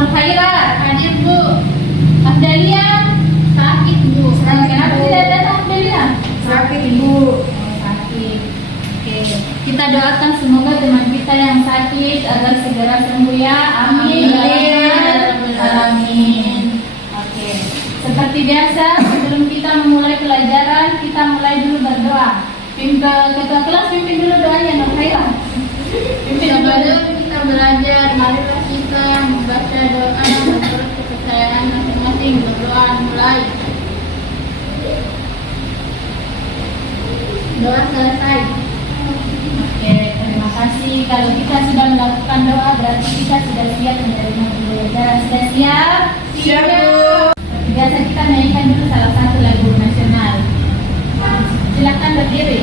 Nurhaira, hadir Bu. Afdalia, Sakit Bu. kenapa tidak datang Afdalia? Sakit Bu. Sakit. Oke, kita doakan semoga teman kita yang sakit agar segera sembuh ya. Amin. Amin. Oke, seperti biasa sebelum kita memulai pelajaran, kita mulai dulu berdoa. Ketua kelas pimpin dulu doanya Nurhaira. Pimpin dulu. Kita belajar, marilah kita membaca doa menurut kepercayaan masing-masing. Berdoa mulai. Doa selesai. Oke, terima kasih. Kalau kita sudah melakukan doa, berarti kita sudah siap menerima pelajaran. Sudah siap? Siap Bu. Seperti biasa kita nyanyikan dulu salah satu lagu nasional. Silakan berdiri.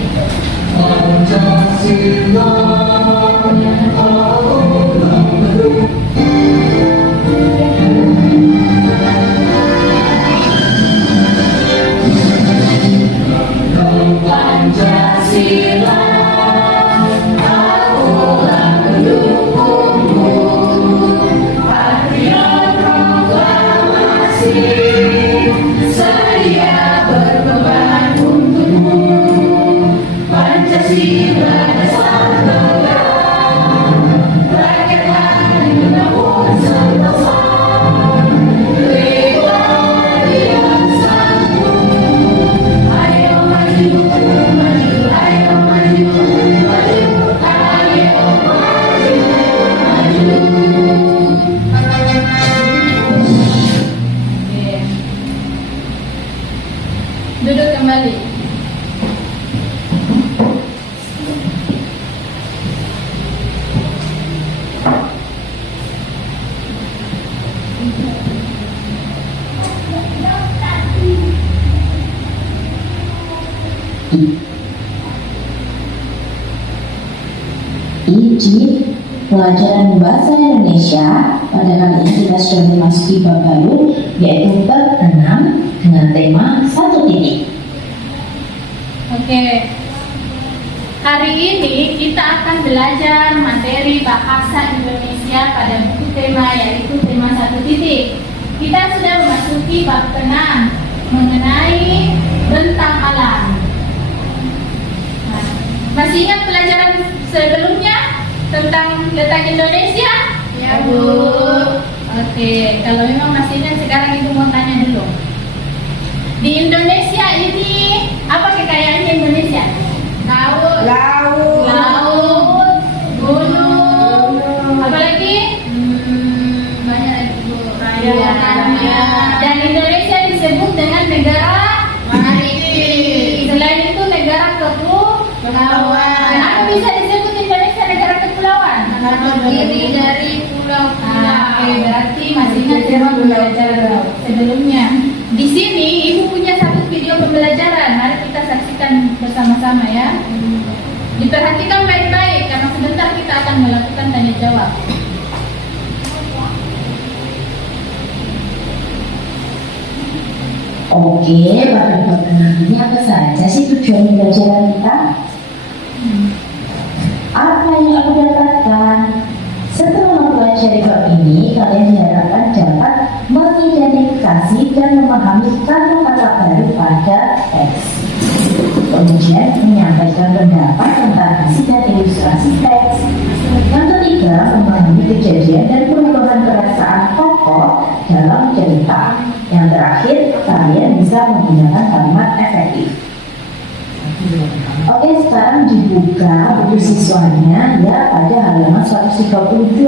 Duduk kembali. Di pelajaran bahasa Indonesia pada kali ini kita sudah memasuki bab baru, yaitu bab 6 dengan tema 1 titik. Oke. Hari ini kita akan belajar materi bahasa Indonesia pada buku tema, yaitu tema 1 titik. Kita sudah memasuki bab 6 mengenai bentang alam. Nah, masih ingat pelajaran sebelumnya tentang letak Indonesia? Ya Bu. Oke, kalau memang masih ingat, sekarang Ibu mau tanya dulu. Di Indonesia ini apa kekayaannya Indonesia? Laut. Laut, gunung, apa lagi? Banyak lagi Bu. Raya. Dan Indonesia disebut dengan negara maritim. Selain itu negara kepulauan. Kenapa bisa disebut Indonesia negara kepulauan? Karena terdiri dari pulau-pulau. Oke, berarti masih ingat tema belajar sebelumnya. Di sini Ibu punya satu video pembelajaran. Mari kita saksikan bersama-sama ya. Diperhatikan baik-baik karena sebentar kita akan melakukan tanya jawab. Oke, pada bab 6 ini apa saja sih tujuan pembelajaran kita? Apa yang aku dapatkan? Setelah mempelajari bab ini, kalian diharapkan dapat mengidentifikasi dan memahami kata-kata baru pada teks. Kemudian menyampaikan pendapat tentang isi dan ilustrasi teks. Yang ketiga, memahami kejadian dan perubahan perasaan tokoh dalam cerita. Yang terakhir, kalian bisa menggunakan kalimat efektif. Oke, sekarang dibuka buku siswanya ya, pada halaman 132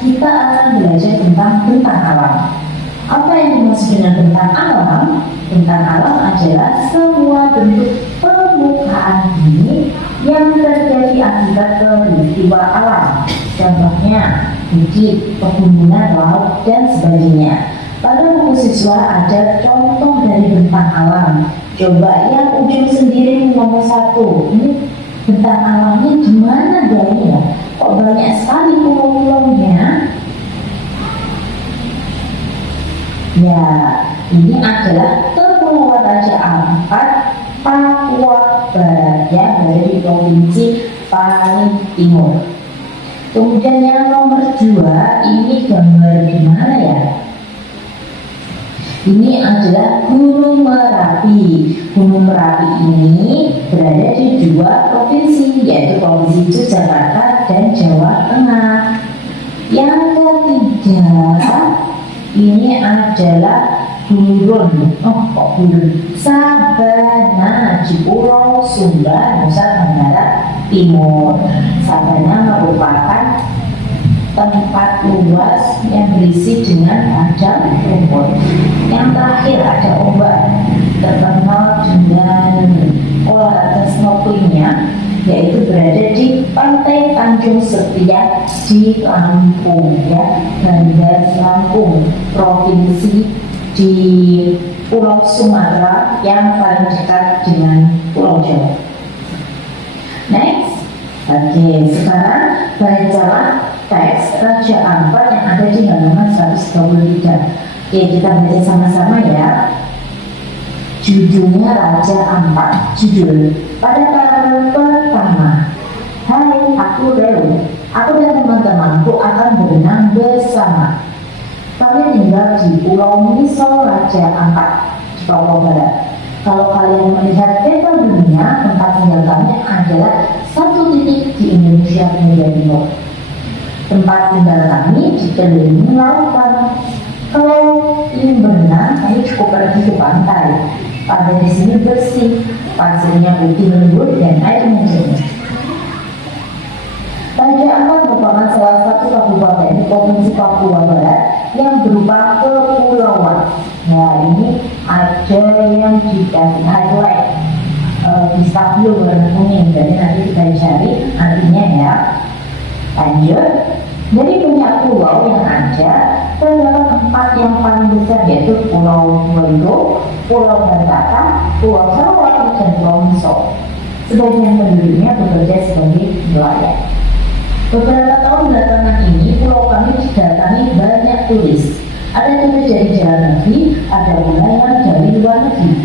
kita akan belajar tentang bentang alam. Apa yang dimaksud dengan bentang alam? Bentang alam adalah semua bentuk permukaan bumi yang terjadi akibat peristiwa alam. Contohnya bukit, pegunungan, laut, dan sebagainya. Pada buku siswa ada contoh dari bentang alam. Coba yang ujung sendiri nomor 1. Ini bentang alamnya gimana ya? Kok banyak sekali pulau-pulaunya? Ya, ini adalah Kepulauan Raja Ampat, Papua Barat, ya, dari provinsi paling timur. Kemudian yang nomor 2, ini gambar di mana ya? Ini adalah Gunung Merapi. Gunung Merapi ini berada di 2 provinsi, yaitu Provinsi Yogyakarta dan Jawa Tengah. Yang ketiga, ini adalah Gurun. Sabana di Pulau Sumba, Nusa Tenggara Timur. Sabana merupakan tempat luas yang berisi dengan padang rumput. Yang terakhir ada ombak, terkenal dengan olahraga snorkelingnya, yaitu berada di Pantai Tanjung Setia di Lampung, ya, Bandar Lampung, provinsi di Pulau Sumatera yang paling dekat dengan Pulau Jawa. Next, oke, sekarang baca teks Raja Ampat yang ada di halaman 123. Oke, kita baca sama-sama ya. Judulnya Raja Ampat. Judul: pada paragraf pertama. Hai, aku Rew. Aku dan teman-temanku akan berenang bersama. Kami tinggal di Pulau Misol Raja Ampat, di Papua Barat. Kalau kalian melihat peta dunia, tempat tinggal kami adalah satu titik di Indonesia bagian timur. Tempat tinggal kami dikelilingi lautan. Kalau ingin berenang, kami cukup pergi ke pantai. Pantai di sini bersih, pasirnya putih lembut dan airnya jernih. Raja Ampat merupakan salah satu kabupaten di Provinsi Papua Barat yang berupa kepulauan. Nah, ini ada yang dikasih highlight di stabilo warna kuning, jadi nanti kita cari artinya ya. Lanjut, dari banyak pulau yang ada, terdapat 4 yang paling besar, yaitu Pulau Wendo, Pulau Bantata, Pulau Sarowati, dan Pulau Misol. Sebagian penduduknya bekerja sebagai nelayan. Beberapa tahun belakangan ini, pulau kami didatangi banyak turis. Ada turis dari dalam negeri, ada pula yang dari luar negeri.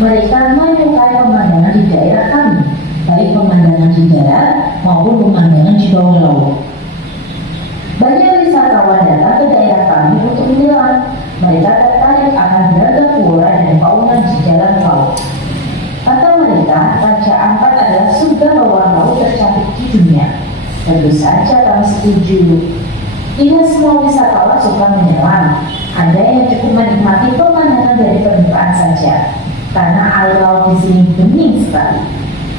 Mereka menyukai pemandangan di daerah kami, baik pemandangan di darat maupun pemandangan di bawah laut. Banyak wisatawan datang ke daerah kami untuk menyelam. Mereka tertarik akan beragam flora dan fauna di dalam laut. Kata mereka, Raja Ampat adalah surga bawah laut tercantik di dunia. Tentu saja kami setuju. Tidak semua wisatawan suka menyelam. Ada yang cukup menikmati pemandangan dari permukaan saja, karena air laut di sini bening sekali.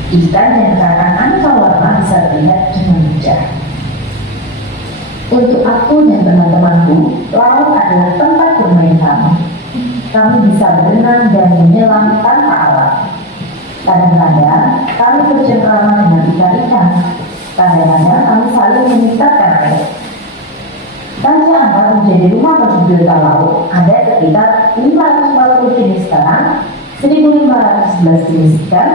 Ikan dan karang aneka warna bisa terlihat dengan mudah. Untuk aku dan teman-temanku, laut adalah tempat bermain kami. Kami bisa berenang dan menyelam tanpa alat. Kadang-kadang kami bercengkrama dengan ikan-ikan. Kadang-kadang kami saling meningkatkan air. Raja Ampat menjadi rumah bagi biota laut. Ada sekitar 540 jenis karang, 1.511 jenis ikan,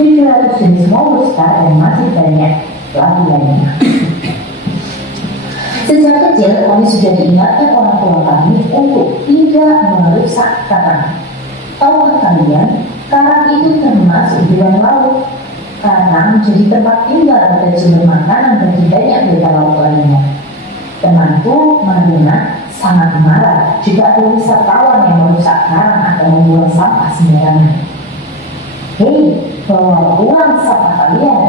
700 jenis moluska, dan masih banyak lagi lainnya. Sejak kecil kami sudah diingatkan orang tua kami untuk tidak merusak karang. Tahukah kalian, karang itu termasuk hewan laut. Karang menjadi tempat tinggal dan sumber makanan bagi banyak biota laut lainnya. Temanku Marina sangat marah jika ada wisatawan yang merusak karang atau membuang sampah sembarangan. Hei, bawa uang sampah kalian.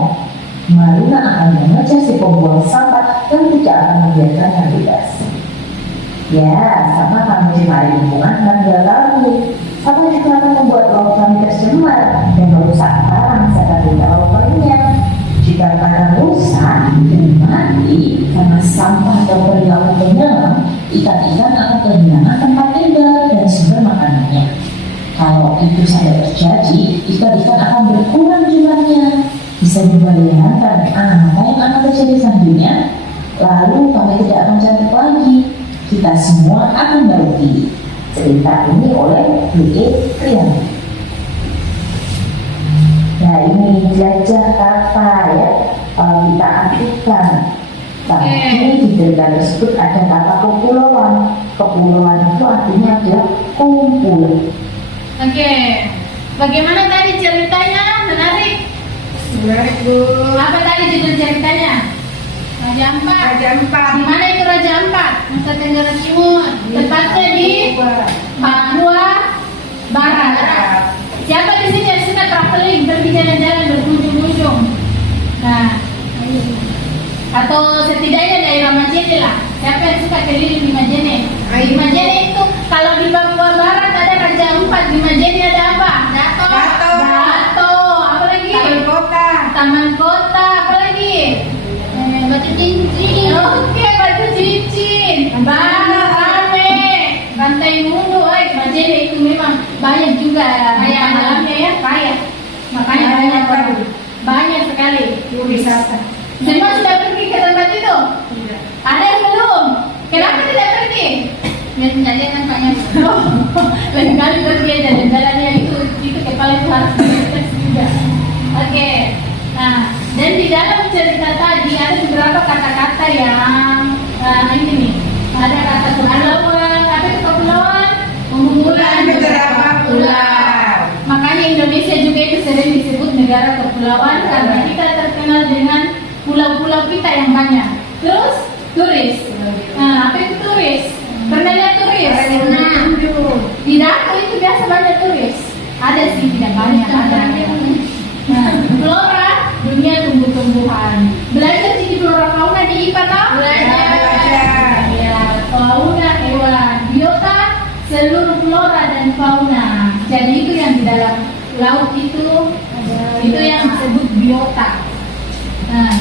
Marina akan mengejar si pembuang sampah dan tidak akan membiarkannya bebas. Ya, sama kami cemari lingkungan dan gak tahu. Sama juga akan membuat laut kami tercemar dan merusak karang serta biota laut lainnya. Jika karang rusak dan mati karena sampah atau perilaku penyelam, ikan-ikan akan kehilangan tempat tinggal dan sumber makanannya. Kalau itu sampai terjadi, ikan-ikan akan berkurang jumlahnya. Bisa dibayangkan apa yang akan terjadi selanjutnya. Lalu kami tidak akan cantik lagi. Kita semua akan merugi. Cerita ini oleh B.E. Priyanti. Nah, ini jelajah kata ya, kita artikan. Tapi di cerita tersebut ada kata kepulauan. Kepulauan itu artinya adalah kumpul. Oke, bagaimana tadi ceritanya? Menarik. Menarik, Bu. Apa tadi judul ceritanya? Raja Ampat. Raja Ampat. Di mana itu Raja Ampat? Nusa Tenggara Timur. Tepatnya di Papua Barat. Siapa di sini yang suka traveling, pergi jalan-jalan berkunjung-kunjung? Nah, atau setidaknya daerah Majene lah. Siapa yang suka keliling di Majene? Di Majene itu kalau di Papua Barat ada Raja Ampat, di Majene ada apa? Dato. Dato. Apa lagi? Taman Kota. Taman Kota. Apa lagi? Batu Cincin. Oke, Batu Cincin. Rame. Pantai Mulu. Majene itu memang banyak juga Kaya. alamnya ya, kaya. Makanya Kaya banyak apa? orang. Banyak sekali Wisata. semua sudah pergi ke tempat itu? Ada yang belum? Kenapa tidak pergi? Jalan banyak. Lain kali pergi jalan-jalannya itu kepala itu harus dites juga. Oke. Nah, dan di dalam cerita tadi ada beberapa kata-kata yang ini nih. Ada kata kepulauan, apa itu kepulauan? Bulan beberapa pulau. Makanya Indonesia juga itu sering disebut negara kepulauan karena kita terkenal dengan pulau-pulau kita yang banyak. Terus turis. Nah, apa itu turis? Pernah lihat turis? Pernah. Di Dato itu biasa banyak turis. Ada sih, tidak banyak ada. Nah, flora, dunia tumbuh-tumbuhan. Belajar di flora fauna di IPA tahu? Belajar. Ya, fauna hewan, biota seluruh flora dan fauna. Jadi itu yang di dalam laut itu yang disebut biota. Nah,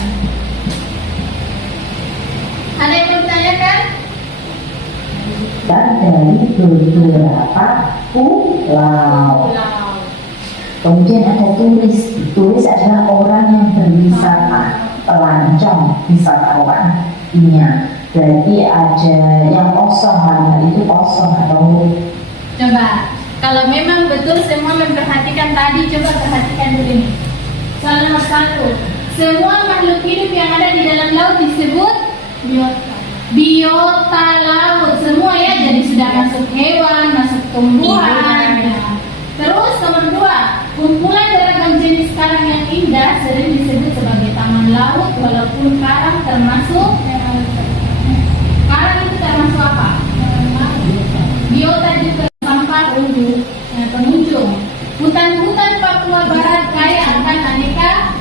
ada yang mau ditanyakan? Dan dari beberapa pulau. Kemudian ada turis. Turis adalah orang yang berwisata, pelancong, wisatawan. Berarti ada yang kosong, mana itu kosong atau Coba, kalau memang betul semua memperhatikan tadi, coba perhatikan dulu nih. Soal nomor 1, semua makhluk hidup yang ada di dalam laut disebut Biota. biota laut semua ya, jadi sudah masuk hewan, masuk tumbuhan. Ya. Terus nomor 2, kumpulan beragam jenis karang yang indah sering disebut sebagai taman laut, walaupun karang termasuk karang itu termasuk apa? Biota juga sampah pengunjung. Hutan-hutan Papua Barat kaya akan aneka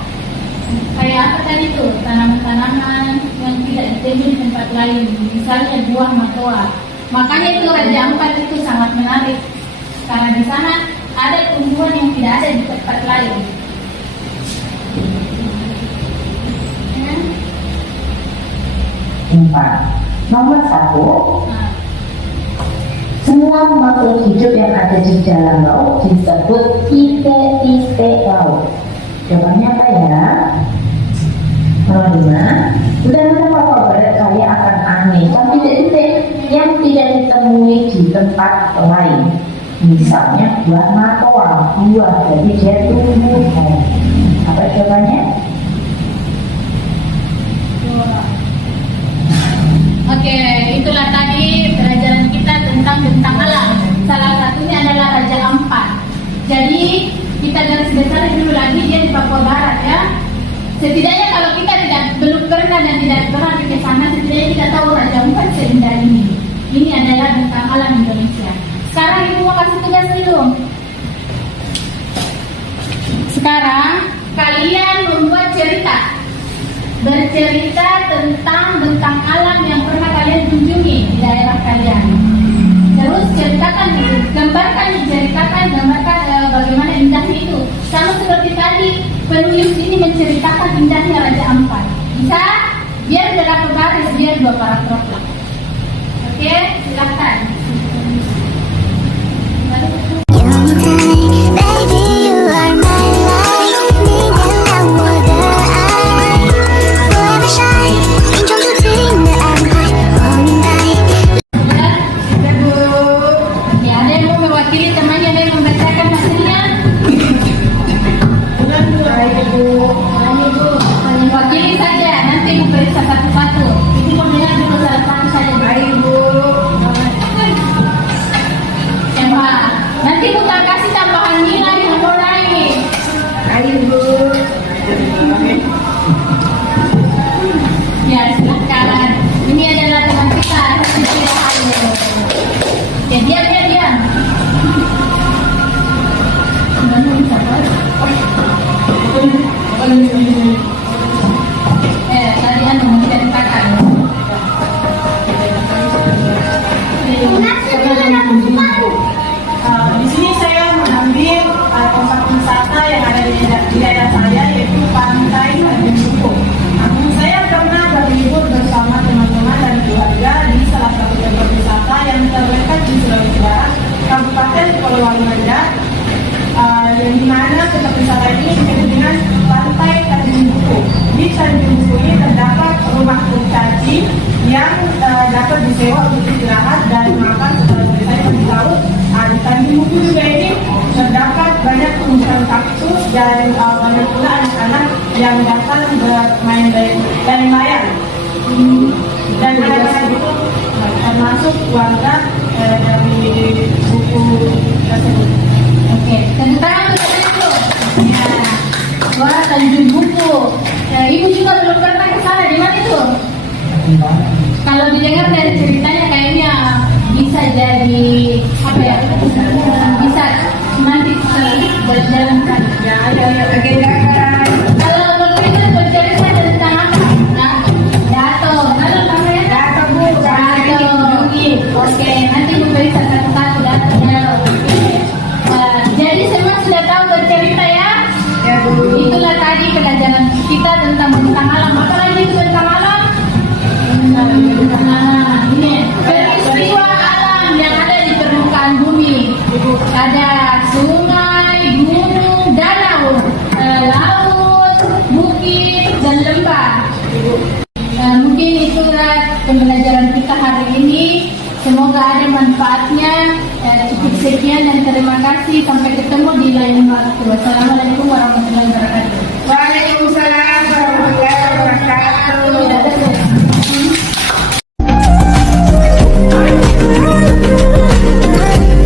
kayak apa tadi tuh, tanaman-tanaman yang tidak ditemui di tempat lain, misalnya buah matoa. Makanya itu Raja Ampat itu sangat menarik karena di sana ada tumbuhan yang tidak ada di tempat lain. empat. Nomor 1, Nah, semua makhluk hidup yang ada di dalam laut disebut tipe-tipe laut. Jawabannya apa ya? Nomor 5, hutan-hutan Papua Barat kaya akan aneka titik-titik yang tidak ditemui di tempat lain. Misalnya buah matoa, buah, jadi dia tumbuhan. Apa jawabannya? Oke, itulah tadi pelajaran kita tentang bentang alam. Salah satunya adalah Raja Ampat. Jadi kita garis besar dulu lagi dia di Papua Barat ya. Setidaknya kalau kita belum pernah dan tidak pernah ke sana, setidaknya kita tahu Raja Ampat seindah ini. Ini adalah bentang alam Indonesia. Sekarang ibu mau kasih tugas dulu. Sekarang kalian membuat cerita, bercerita tentang bentang alam yang pernah kalian kunjungi di daerah kalian. Terus ceritakan, gambarkan bagaimana indahnya itu. Sama seperti tadi, penulis ini menceritakan indahnya Raja Ampat. Bisa? Biar berapa baris, biar 2 paragraf. Oke, silahkan. Baby, you are my light，你点亮我的爱，Forever shine，命中注定的安排，我明白。 Ya, ada yang mau mewakili temannya, ada yang membacakan hasilnya? Baik, Bu. Ibu. samping buku ini terdapat rumah kurcaci yang dapat disewa untuk istirahat dan makan setelah selesai di laut. Di samping buku juga ini terdapat banyak tumbuhan kaktus dan banyak pula anak-anak yang datang bermain dari layar. Dan anak-anak itu termasuk warga dari buku tersebut. Oke, tepuk tangan untuk itu. Ya, wah Tanjung Buku. Ibu juga belum pernah ke sana. Di mana itu? Kalau didengar dari ceritanya kayaknya bisa jadi apa ya? Bisa nanti berjalan kan? Ya, ayo. Kalau begitu bercerita tentang apa? Dato. Halo namanya? Dato Bu. Dato. Oke, nanti Bu bercerita satu-satu Dato. Jadi semua sudah tahu bercerita ya? Ya Bu. Itulah tadi pelajaran kita tentang bentang alam. Apa lagi itu bentang alam? Nah, ini peristiwa alam yang ada di permukaan bumi. Ada sungai, gunung, danau, laut, bukit, dan lembah. Mungkin itulah pembelajaran kita hari ini. Semoga ada manfaatnya. Cukup sekian dan terima kasih. Sampai ketemu di lain waktu. Wassalamualaikum warahmatullahi wabarakatuh.